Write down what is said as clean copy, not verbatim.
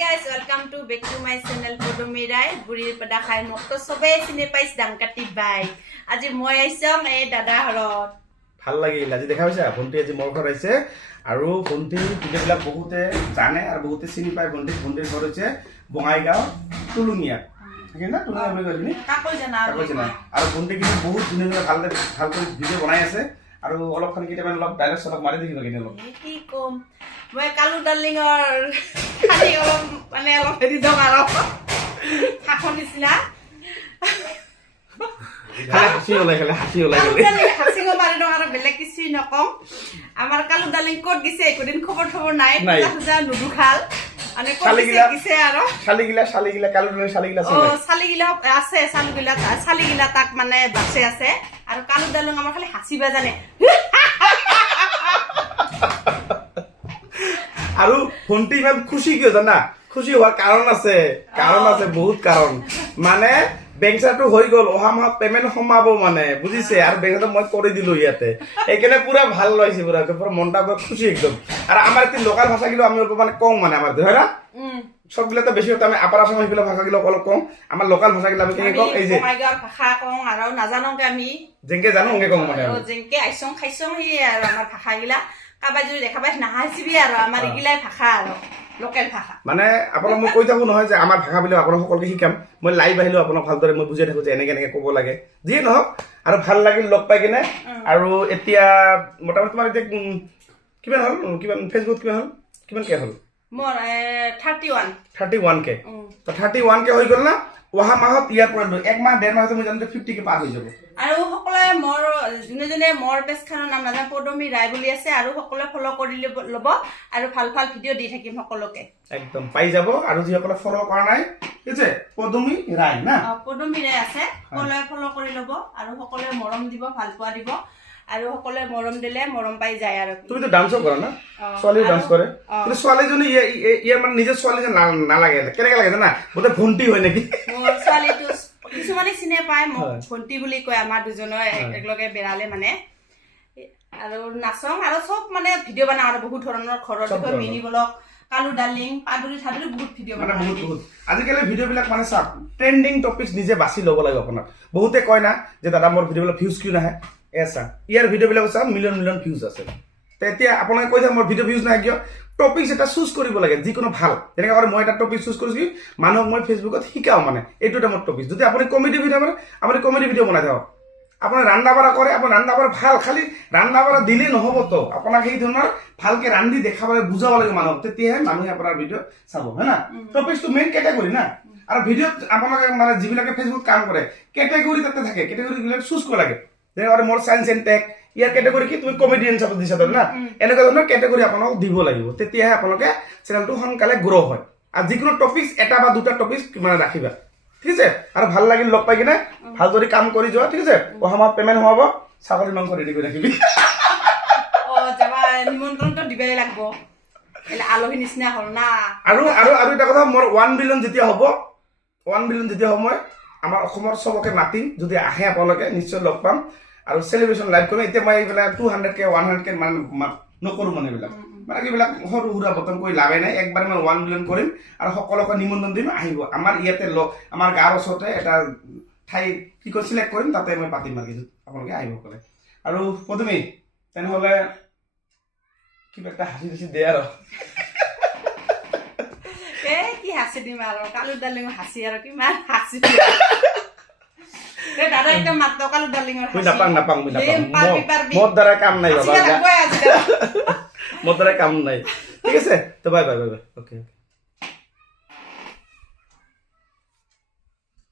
guys, welcome to back to my channel Podomi Rai. Buri pada khai mokto sobe sine pais dang kati bai. Aji moi aisong e dada horot. ভাল লাগিল আজি দেখা পাইছা ভন্টি আজি মোৰ ঘৰ আহিছে আৰু ভন্টি ভিডিঅ'বিলাক বহুতে জানে আৰু বহুতে চিনি পায় ভন্টিৰ ঘৰ হৈছে বঙাইগাঁও তুলুনিয়া ঠিক না তুলুনিয়া বুলি কৈছিনি কাকো জানা আৰু ভন্টি কিন্তু বহুত ধুনীয়া ভালকৈ ভিডিঅ' বনাই আছে আৰু অলপ খালি কেইটামান অলপ ডাইলগ চলক মাৰি দেখিব কিনে অলপ কি কম মই কালু ডাৰ্লিঙৰ খালি অলপ মানে অলপ হেৰি দক আৰু ফাখন দিছিলা হাসি ওলাই গেলে হাসি গো মাৰি দক আৰু বেলেগ কিছু নকম আমাৰ কালু ডাৰ্লিং ক'ত গিছে একদিন খবৰ নাই পূজা নুদুখাল মানে ক'ত গিছে আৰু শালিগিলা কালু ডাৰ্লিং শালিগিলা আছে অ শালিগিলা আছে শালিগিলা তাক মানে বাছে আছে আৰু কালু ডাৰ্লিং আমাৰ খালি হাসিবা জানে আৰু ভন্টি ইমান খুশি কিয় জানা খুশি হোৱাৰ কাৰণ আছে বহুত কাৰণ মানে বেংচাটো হৈ গল অহা মাহত পেমেন্ট সোমাব মানে বুজিছে আৰু বেংচাটো মই কৰি দিলো ইয়াতে এইকাৰণে পুৰা ভাল লাগিছে পুৰা মনটা পুৰা খুশি একদম আৰু আমাৰ এই লোকাল ভাষা গিলো আমি অলপ মানে কম মানে আমাৰ হয় না সবগুলো তো বেশি হতো আমি আপার আসাম হইলো ভাষা গিলো অলপ কম আমার লোকাল ভাষা গিলো আমি কেনে কম এই যে বঙাইগাঁৱৰ ভাষা কম আৰু নাজানোকে আমি যেনকে জানো অঙ্গে কম মানে যেনকে আইসং খাইসং হি আৰু আমাৰ ভাষা গিলা কাবাই যদি দেখা পাই নাহাসিবি আৰু আমাৰ ইগিলাই ভাষা আৰু লোকেল ভাষা মানে আপোনাক মই কৈ থাকো নহয় যে আমাৰ ভাষা বুলি আপোনাক সকলোকে শিকাম মই লাইভ আহিলো আপোনাক ভালদৰে মই বুজাই থাকো যে এনেকে ক'ব লাগে যিয়ে নহওক আৰু ভাল লাগিল লগ পাই কিনে আৰু এতিয়া মোটামুটি তোমাৰ এতিয়া কিমান হ'ল কিমান ফেচবুক কিমান কে হ'ল মোৰ 31 কে তো 31 কে হৈ গল না ওহা মাহত ইয়াৰ পৰা এক মাহ ডেৰ মাহতে মই জানো 50 কে পাৰ হৈ যাব আৰু সকলোৱে মোৰ যোনে মোৰ পেজখনৰ নাম নাজানে পদমী ৰায় বুলি আছে আৰু সকলোৱে ফলো কৰি ল'ব আৰু ভাল ভিডিঅ' দি থাকিম সকলোকে একদম পাই যাব আৰু যিসকলে ফলো কৰা নাই ঠিক আছে পদমী ৰায় না পদমী ৰায় আছে সকলোৱে ফলো কৰি ল'ব আৰু সকলোৱে মৰম দিব ভাল পোৱা দিব আৰু সকলোৱে মৰম দিলে মৰম পাই যায় আৰু তুমি তো ডান্সও কৰা না ছোৱালী ডান্স কৰে কিন্তু ছোৱালীজনী ইয়াৰ মানে নিজৰ ছোৱালী যে নালাগে কেনেকৈ লাগে জানা বোলে ভন্টি হয় নেকি মোৰ ছোৱালীটো কিছুমানে চিনে পায় মোক ভন্টি বুলি কয় আমাৰ দুজনৰ একেলগে বেৰালে মানে আৰু নাচং আৰু চব মানে ভিডিঅ' বনাওঁ আৰু বহুত ধৰণৰ ঘৰত মিনি ব্লগ কালু ডাৰ্লিং পাদুৰি বহুত ভিডিঅ' মানে বহুত আজিকালি ভিডিঅ'বিলাক মানে চাওক ট্ৰেণ্ডিং টপিকছ নিজে বাছি ল'ব লাগে আপোনাক বহুতে কয় না যে দাদা মোৰ ভিডিঅ'বিলাক ভিউজ কিয় নাহে এছা ইয়াৰ ভিডিঅ'বিলাক চাওক মিলিয়ন ভিউজ আছে তেতিয়া আপোনালোকে কৈ থাকে মোৰ ভিডিঅ' ভিউজ নাহে কিয় টপিকছ এটা চুজ কৰিব লাগে যিকোনো ভাল যেনেকৈ মই এটা টপিক চুজ কৰিছোঁ মানুহক মই ফেচবুকত শিকাওঁ মানে এইটো এটা মোৰ টপিক যদি আপুনি কমেডি ভিডিঅ' কৰে আপুনি কমেডি ভিডিঅ' বনাই থাকক আপোনাৰ ৰান্ধা বাঢ়া কৰে আপোনাৰ ৰান্ধা বাঢ়া ভাল খালি ৰান্ধা বাঢ়া দিলে নহ'বতো আপোনাক সেই ধৰণৰ ভালকে ৰান্ধি দেখাবলৈ বুজাব লাগে মানুহক তেতিয়াহে মানুহে আপোনাৰ ভিডিঅ' চাব হয় না টপিকটো মেইন কেটেগৰী না আৰু ভিডিঅ'ত আপোনালোকে মানে যিবিলাকে ফেচবুক কাম কৰে কেটেগৰী তাতে থাকে কেটেগৰীবিলাক চুজ কৰিব লাগে যেনেকৈ মোৰ চায়েন্স এণ্ড টেক ইয়াৰ কেটেগৰী কি তুমি কমেডিয়ান হিচাপত দিছা না এনেকুৱা ধৰণৰ কেটেগৰী আপোনাক দিব লাগিব তেতিয়াহে আপোনালোকে চেনেলটো সোনকালে গ্ৰ' হয় আৰু যিকোনো টপিক এটা বা দুটা টপিক মানে ৰাখিবা ঠিক আছে আৰু ভাল লাগিল লগ পাই কিনে ভাল যদি কাম কৰি যোৱা ঠিক আছে অহা মাহত পেমেণ্ট সোমাব ছাগলী মাংস ৰেডি কৰি ৰাখিবি যাবা নিমন্ত্ৰণটো দিবই লাগিব আলহী নিচিনা হ'ল না আৰু এটা কথা মোৰ 1 বিলিয়ন যেতিয়া হ'ব মই আমাৰ অসমৰ চবকে মাতিম যদি আহে আপোনালোকে নিশ্চয় লগ পাম আৰু চেলিব্ৰেশ্যন লাইভ কৰিম এতিয়া মই এইবিলাক 200K 100K মানে নকৰোঁ মানে এইবিলাক মানে এইবিলাক সৰু সুৰা বটন কৰি লাভে নাই একবাৰে মই 1 বিলিয়ন কৰিম আৰু সকলোকে নিমন্ত্ৰণ দিম আহিব আমাৰ ইয়াতে আমাৰ গাঁৱৰ ওচৰতে এটা ঠাই কি কৰি চিলেক্ট কৰিম তাতে মই পাতিম আৰু আপোনালোকে আহিব ক'লে আৰু পদমী তেনেহ'লে কিবা এটা হাঁচি দে আৰু কি হাসি দিম আৰু কালু ডাৰ্লিং হাসি আৰু কিমান হাসি দাদা একদম মাত্ৰ কালু ডাৰ্লিঙৰ হাসি নাপাং মোৰ দ্বাৰা কাম নাই বাবা মোৰ দ্বাৰা কাম নাই ঠিক আছে তো বাই অ'কে